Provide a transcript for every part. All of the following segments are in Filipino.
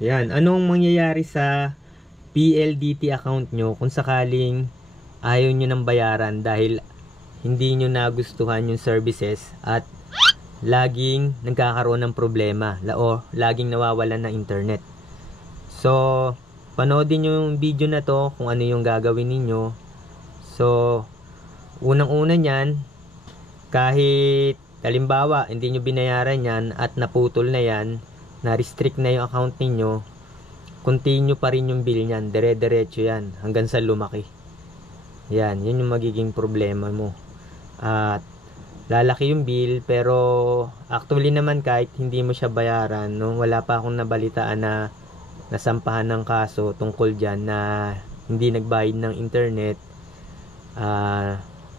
Yan, anong mangyayari sa PLDT account nyo kung sakaling ayaw nyo ng bayaran dahil hindi nyo nagustuhan yung services at laging nagkakaroon ng problema o laging nawawalan ng internet. So, panoodin nyo yung video na to kung ano yung gagawin ninyo. So, unang-una nyan, kahit halimbawa hindi nyo binayaran yan at naputol na yan, na-restrict na yung account ninyo, continue pa rin yung bill nyan, dire-diretso yan hanggang sa lumaki. Yan yung magiging problema mo. At lalaki yung bill, pero actually naman kahit hindi mo siya bayaran, no, wala pa akong nabalitaan na nasampahan ng kaso tungkol dyan na hindi nagbayad ng internet,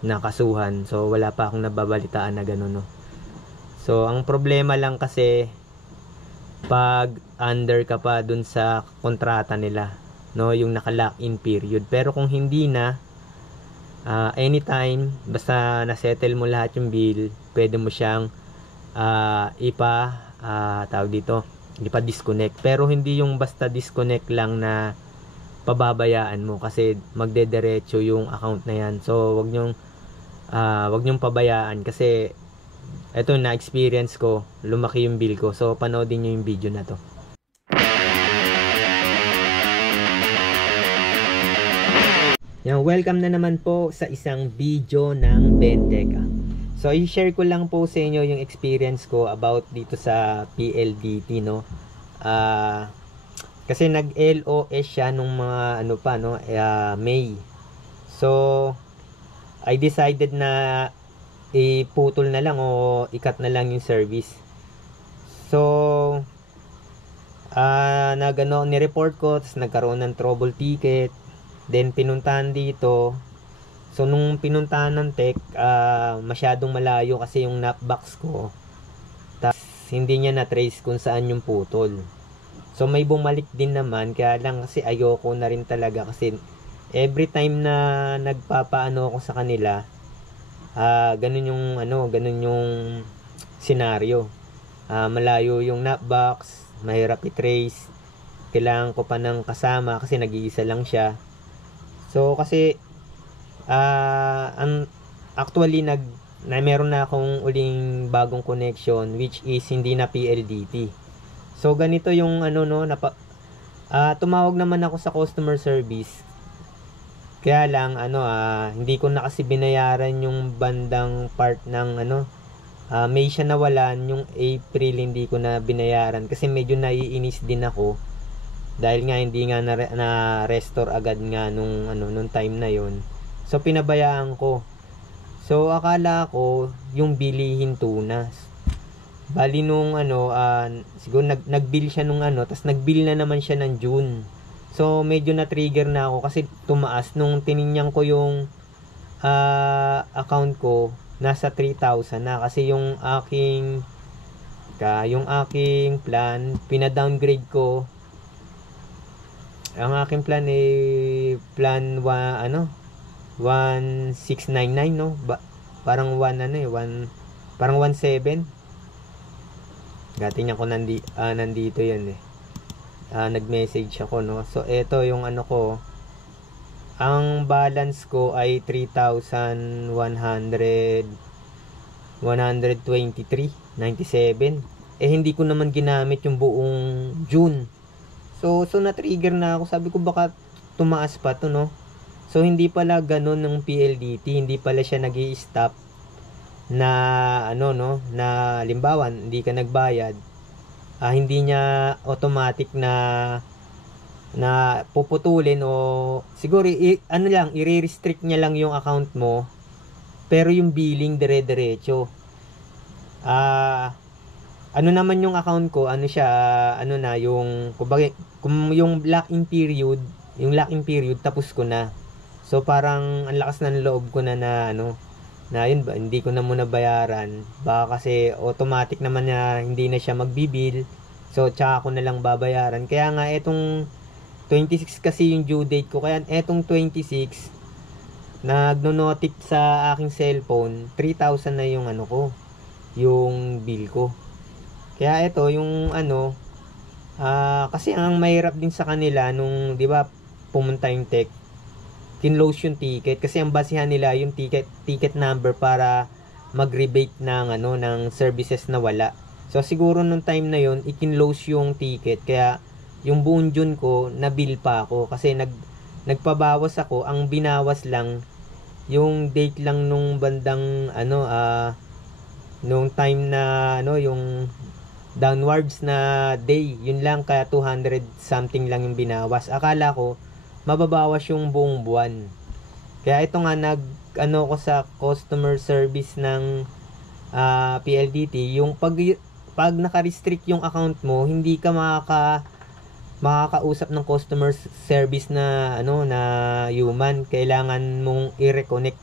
nakasuhan. So wala pa akong nababalitaan na gano'n, no. So ang problema lang kasi pag under ka pa dun sa kontrata nila, no, yung naka-lock-in period. Pero kung hindi na, anytime, basta na-settle mo lahat yung bill, pwede mo siyang ipa-disconnect. Pero hindi yung basta disconnect lang na pababayaan mo kasi magdederecho yung account na yan. So wag nyong pabayaan kasi ito na experience ko, lumaki yung bill ko. So panoodin niyo yung video na to. Yan, welcome na naman po sa isang video ng Benteca. So i-share ko lang po sa inyo yung experience ko about dito sa PLDT, no. Kasi nag-LOS siya nung mga May. So I decided na iputol na lang o ikat na lang yung service. So ni-report ko, tapos nagkaroon ng trouble ticket, then pinuntahan dito. So nung pinuntahan ng tech, masyadong malayo kasi yung napbox ko, tapos hindi niya na-trace kung saan yung putol. So may bumalik din naman, kaya lang kasi ayoko na rin talaga kasi every time na nagpapaano ako sa kanila, ganun yung senaryo. Malayo yung napbox, mahirap i-trace, kailangan ko pa ng kasama kasi nag-iisa lang siya. So kasi actually meron na akong uling bagong connection, which is hindi na PLDT. So ganito yung tumawag naman ako sa customer service. Kaya lang hindi ko na kasi binayaran yung bandang part ng May siya nawalan, yung April hindi ko na binayaran kasi medyo naiinis din ako dahil nga hindi nga na restore agad nga nung time na yon. So pinabayaan ko. So akala ko yung bilihin tunas. Bali nung siguro nag-bill siya nung tas nag-bill na naman siya ng June. So medyo na-trigger na ako kasi tumaas nung tiningnan ko yung account ko, nasa 3,000 na kasi yung aking plan, pina-downgrade ko. Ang aking plan plan 1699, no? Parang 17. Gatingnan ko nandito yan nag-message ako, no. So ito yung ko, ang balance ko ay 3,123.97. Hindi ko naman ginamit yung buong June. So na-trigger na ako. Sabi ko baka tumaas pa to, no. So hindi pala ganun ng PLDT, hindi pala siya nag-i-stop na na halimbawa hindi ka nagbayad, hindi niya automatic na puputulin o siguro i-restrict niya lang yung account mo, pero yung billing dire-diretso. Naman yung account ko, yung kung yung lock-in period tapos ko na. So parang ang lakas ng loob ko na yun ba, hindi ko na muna bayaran. Baka kasi automatic naman na hindi na siya magbibil. So tsaka ko na lang babayaran. Kaya nga etong 26 kasi yung due date ko. Kaya etong 26, nagno-notif sa aking cellphone, 3,000 na yung yung bill ko. Kaya ito, yung Kasi ang mahirap din sa kanila nung, 'di ba, pumunta yung tech, kinlose yung ticket kasi ang basihan nila yung ticket number para mag-rebate ng ng services na wala. So siguro nung time na yon ikinlose yung ticket kaya yung buong June ko na-bill pa ako kasi nagpabawas ako. Ang binawas lang yung date lang nung bandang nung time na yung downwards na day, yun lang, kaya 200 something lang yung binawas. Akala ko mababawas yung buong buwan. Kaya ito nga ko sa customer service ng PLDT, yung pag naka-restrict yung account mo, hindi ka makakausap ng customer service na na human. Kailangan mong i-reconnect.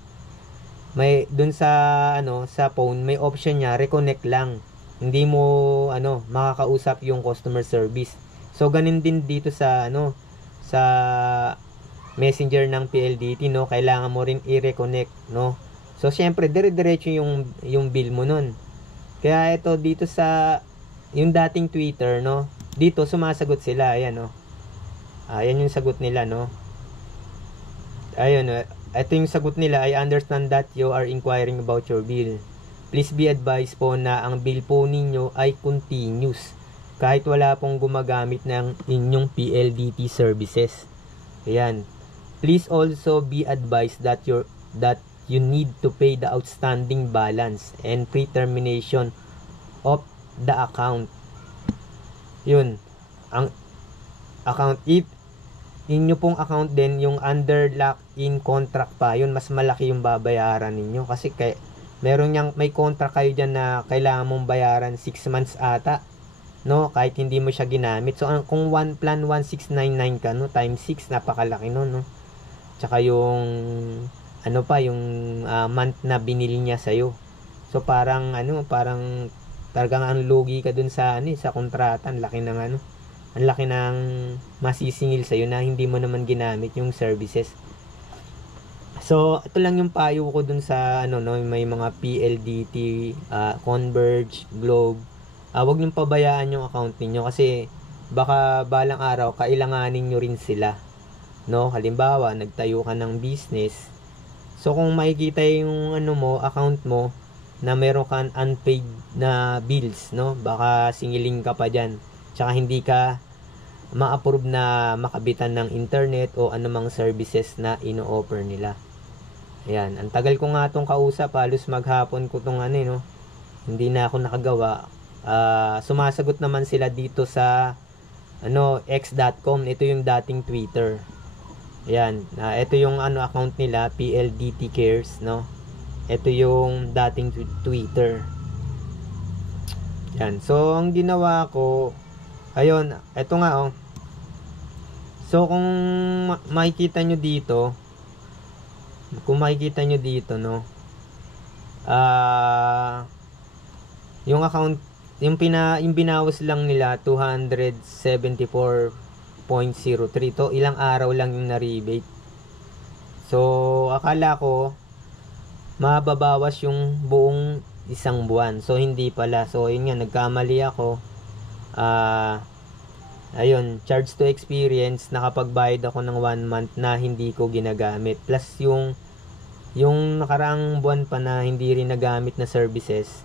May dun sa phone, may option niya reconnect lang. Hindi mo makakausap yung customer service. So ganun din dito sa sa messenger ng PLDT, kailangan mo rin i-reconnect, so syempre dire-diretso yung bill mo nun. Kaya ito dito sa yung dating Twitter, dito sumasagot sila. Ayan, ayan yung sagot nila, ayun, ito yung sagot nila. I understand that you are inquiring about your bill. Please be advised po na ang bill po ninyo ay continuous kahit wala pong gumagamit ng inyong PLDT services. Ayan. Please also be advised that you need to pay the outstanding balance and pre-termination of the account. Yun. Ang account, if inyo pong account din yung under lock-in contract pa, yun mas malaki yung babayaran ninyo kasi may contract kayo dyan na kailangan mong bayaran 6 months ata, kahit hindi mo siya ginamit. So kung one plan 1699 ka, times 6, napakalaki nun, tsaka yung yung month na binili niya sa'yo. So parang talagang ang lugi ka dun sa sa kontrata. Ang laki ng masisingil sa'yo na hindi mo naman ginamit yung services. So ito lang yung payo ko dun sa may mga PLDT, Converge, Globe. Huwag niyong pabayaan yung account niyo kasi baka balang araw kailanganin niyo rin sila. Halimbawa, nagtayo ka ng business. So kung makikita yung account mo na meron kang unpaid na bills, baka singiling ka pa diyan. Tsaka hindi ka ma-approve na makabitan ng internet o anumang services na ino-offer nila. Ayan, ang tagal ko nga itong kausap, halos maghapon ko itong hindi na ako nakagawa. Sumasagot naman sila dito sa x.com. Ito yung dating Twitter. Ayan, ito yung account nila, PLDT Cares, ito yung dating Twitter. Ayan, so ang ginawa ko, ayun, ito nga so kung makikita nyo dito, yung account, yung binawas lang nila 274.03 to, ilang araw lang yung na-rebate. So akala ko mababawas yung buong isang buwan, so hindi pala. So yun nga, nagkamali ako. Ayun, charge to experience, nakapagbayad ako ng 1 month na hindi ko ginagamit, plus yung nakaraang buwan pa na hindi rin nagamit na services,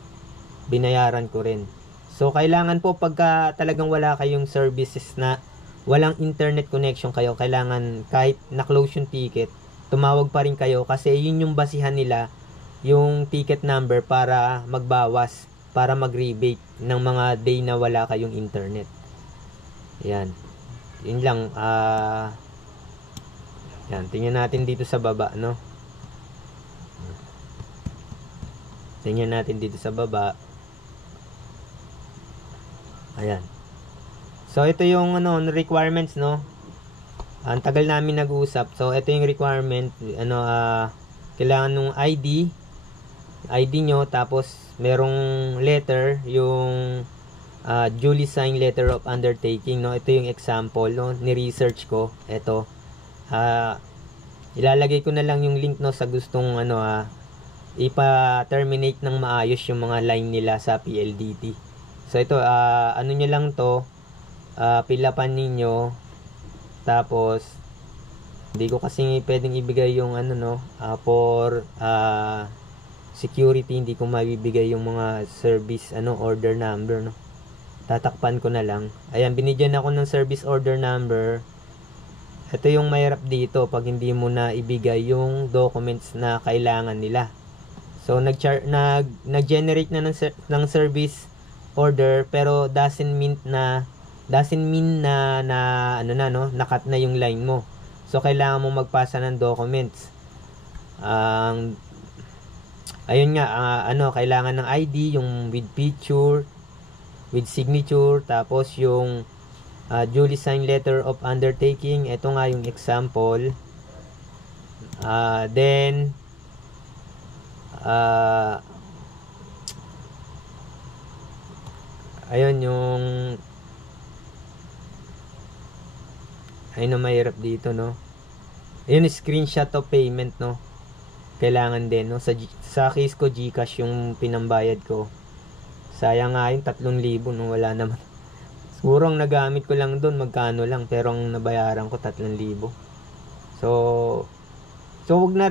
binayaran ko rin. So kailangan po, pagka talagang wala kayong services na walang internet connection kayo, kailangan kahit na-close yung ticket, tumawag pa rin kayo kasi yun yung basihan nila, yung ticket number para magbawas, para mag-rebate ng mga day na wala kayong internet. Yan. Yun lang. Yan. Tingnan natin dito sa baba, Tingnan natin dito sa baba. Ayan. So ito yung requirements, Ang tagal namin nag-uusap. So ito yung requirement, kailangan nung ID nyo, tapos merong letter, yung duly signed letter of undertaking, Ito yung example, ni-research ko. Ito. Ilalagay ko na lang yung link, sa gustong ipa-terminate ng maayos yung mga line nila sa PLDT. So ito, nyo lang to, pilapan ninyo. Tapos hindi ko kasi pwedeng ibigay yung ano no, for security, hindi ko mabibigay yung mga service order number no. Tatakpan ko na lang. Ayan, binigyan ako ng service order number. Ito yung mahirap dito pag hindi mo na ibigay yung documents na kailangan nila. So nag-generate na ng service order, pero doesn't mean na nakat na yung line mo. So kailangan mo magpasa ng documents. Ayun nga, kailangan ng ID, yung with picture, with signature, tapos yung duly signed letter of undertaking. Ito nga yung example. Then ayun yung ayun na mahirap dito no. Ayun, screenshot of payment no. Kailangan din no. Sa case ko GCash yung pinambayad ko. Sayang nga yung 3,000 no, wala naman. Siguro ang nagamit ko lang doon magkano lang, pero ang nabayaran ko 3,000. So wag na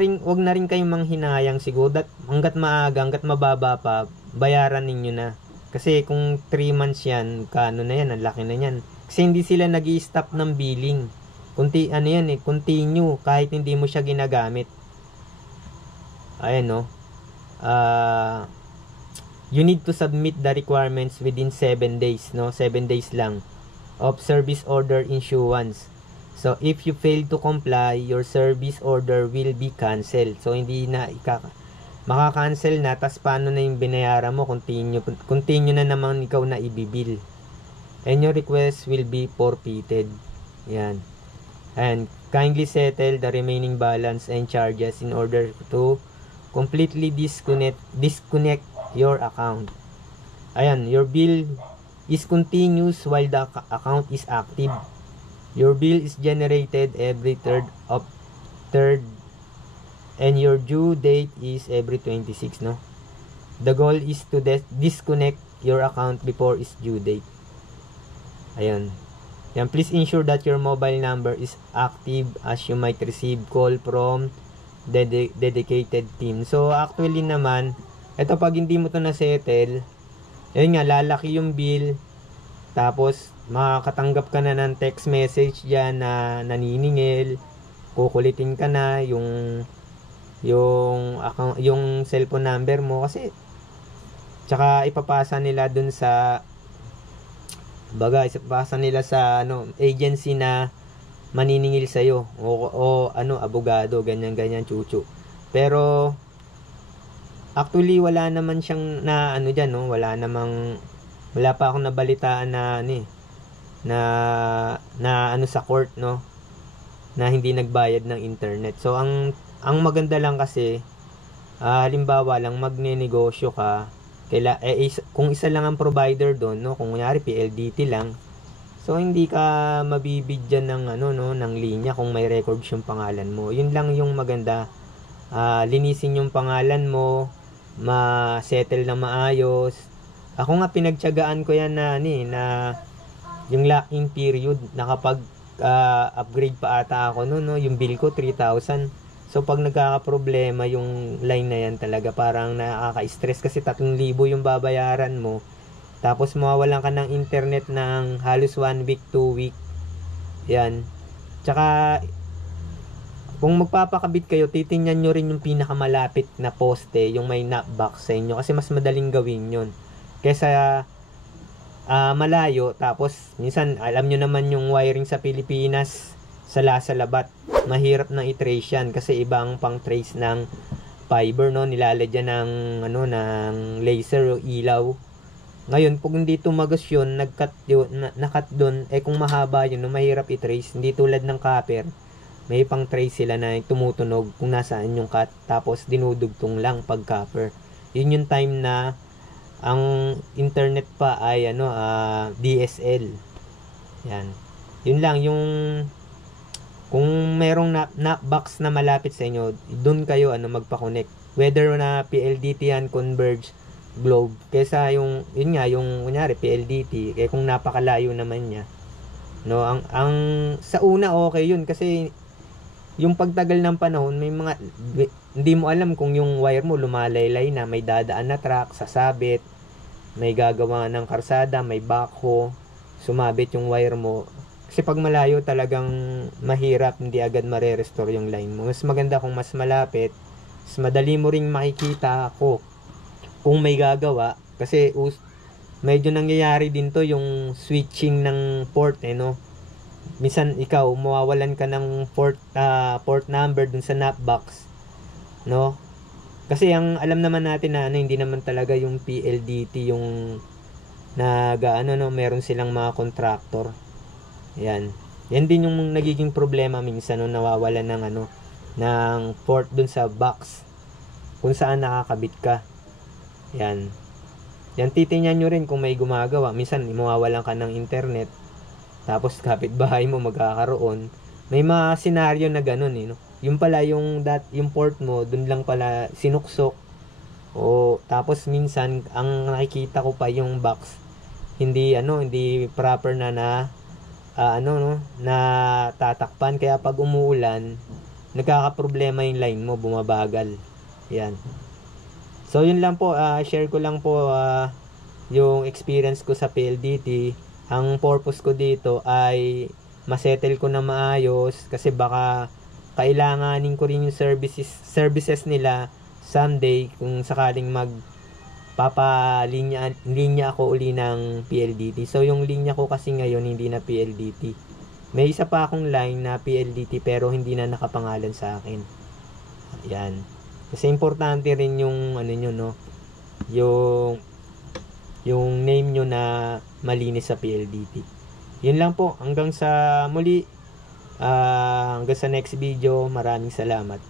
rin kayong manghinayang siguro hangga't maaga, hangga't mababa pa, bayaran ninyo na. Kasi kung 3 months yan, kano na yan, ang laki na yan. Kasi hindi sila nag-i-stop ng billing. Continue kahit hindi mo siya ginagamit. Ayan no. You need to submit the requirements within 7 days, no? 7 days lang of service order issuance. So if you fail to comply, your service order will be canceled. So hindi na maka-cancel na, tas paano na yung binayaran mo? Continue na naman ikaw na ibibil. And your request will be forfeited. Yan. And kindly settle the remaining balance and charges in order to completely disconnect your account. Ayan, your bill is continuous while the account is active. Your bill is generated every third and your due date is every 26 no. The goal is to disconnect your account before its due date. Ayan. Yan, please ensure that your mobile number is active as you might receive call from dedicated team. So actually naman, ito pag hindi mo to na-settle, ayun nga, lalaki yung bill, tapos makakatanggap ka na ng text message dyan na naniningil, kukulitin ka na yung cellphone number mo, kasi tsaka ipapasa nila dun sa agency na maniningil sa'yo, o abogado, ganyan chuchu. Pero actually wala naman siyang dyan no, wala pa akong nabalitaan na sa court no, na hindi nagbayad ng internet. So ang maganda lang kasi, halimbawa lang magnenegosyo ka, kung isa lang ang provider doon no, kung kunyari PLDT lang, so hindi ka mabibigyan ng ng linya kung may records yung pangalan mo. Yun lang yung maganda. Linisin yung pangalan mo, ma-settle na maayos. Ako nga pinagtiyagaan ko yan na yung lock-in period, nakapag-upgrade pa ata ako no, yung bill ko 3,000. So pag nagkaka-problema yung line na yan, talaga parang nakaka-stress kasi 3,000 yung babayaran mo. Tapos mawawalan ka ng internet ng halos 1 week, 2 week. Yan. Tsaka kung magpapakabit kayo, titingnan nyo rin yung pinakamalapit na poste, yung may knockbox sa inyo, kasi mas madaling gawin yun kesa malayo. Tapos minsan alam nyo naman yung wiring sa Pilipinas, sa labat, mahirap na i-trace yan kasi ibang pang trace ng fiber no, nilalagyan ng laser o ilaw. Ngayon pag hindi tumagas yun, nakat doon, kung mahaba yun, mahirap i-trace. Hindi tulad ng copper, may pang trace sila na tumutunog kung nasaan yung cut, tapos dinudugtong lang pag copper. Yun yung time na ang internet pa ay DSL. Yan. Yun lang yung kung merong knockbox na malapit sa inyo, doon kayo magpa-connect. Whether na PLDT yan, Converge, Globe, kesa yung kunyari PLDT, kung napakalayo naman niya, No, ang sa una okay yun kasi yung pagtagal ng panahon may mga hindi mo alam kung yung wire mo lumalaylay na, may dadaan na truck, sasabit, may gagawa ng karsada, may backhoe, sumabit yung wire mo. Kasi pag malayo talagang mahirap, hindi agad mare-restore yung line mo. Mas maganda kung mas malapit, mas madali mo ring makikita kung may gagawa. Kasi medyo nangyayari din to yung switching ng port no. Minsan ikaw mawawalan ka ng port number dun sa NAP box, no? Kasi ang alam naman natin na hindi naman talaga yung PLDT yung no, meron silang mga contractor. Yan. Yan din yung nagiging problema minsan no, nawawalan ng ng port dun sa box kung saan nakakabit ka. Yan. Yan, titingnan nyo rin kung may gumagawa. Minsan mawawalan ka ng internet, tapos kapitbahay mo magkakaroon. May mga senaryo na ganun no? Yung pala yung port mo dun lang pala sinuksok, o tapos minsan ang nakikita ko pa yung box hindi proper na na tatakpan, kaya pag umuulan nagkakaproblema yung line mo, bumabagal. Yan. So yun lang po, share ko lang po yung experience ko sa PLDT. Ang purpose ko dito ay masettle ko na maayos, kasi baka kailanganin ko rin yung services nila someday kung sakaling linya ako uli ng PLDT. So yung linya ko kasi ngayon hindi na PLDT. May isa pa akong line na PLDT pero hindi na nakapangalan sa akin. Yan. Kasi importante rin yung nyo no, yung name nyo na malinis sa PLDT. Yun lang po, hanggang sa muli. Hanggang sa next video. Maraming salamat.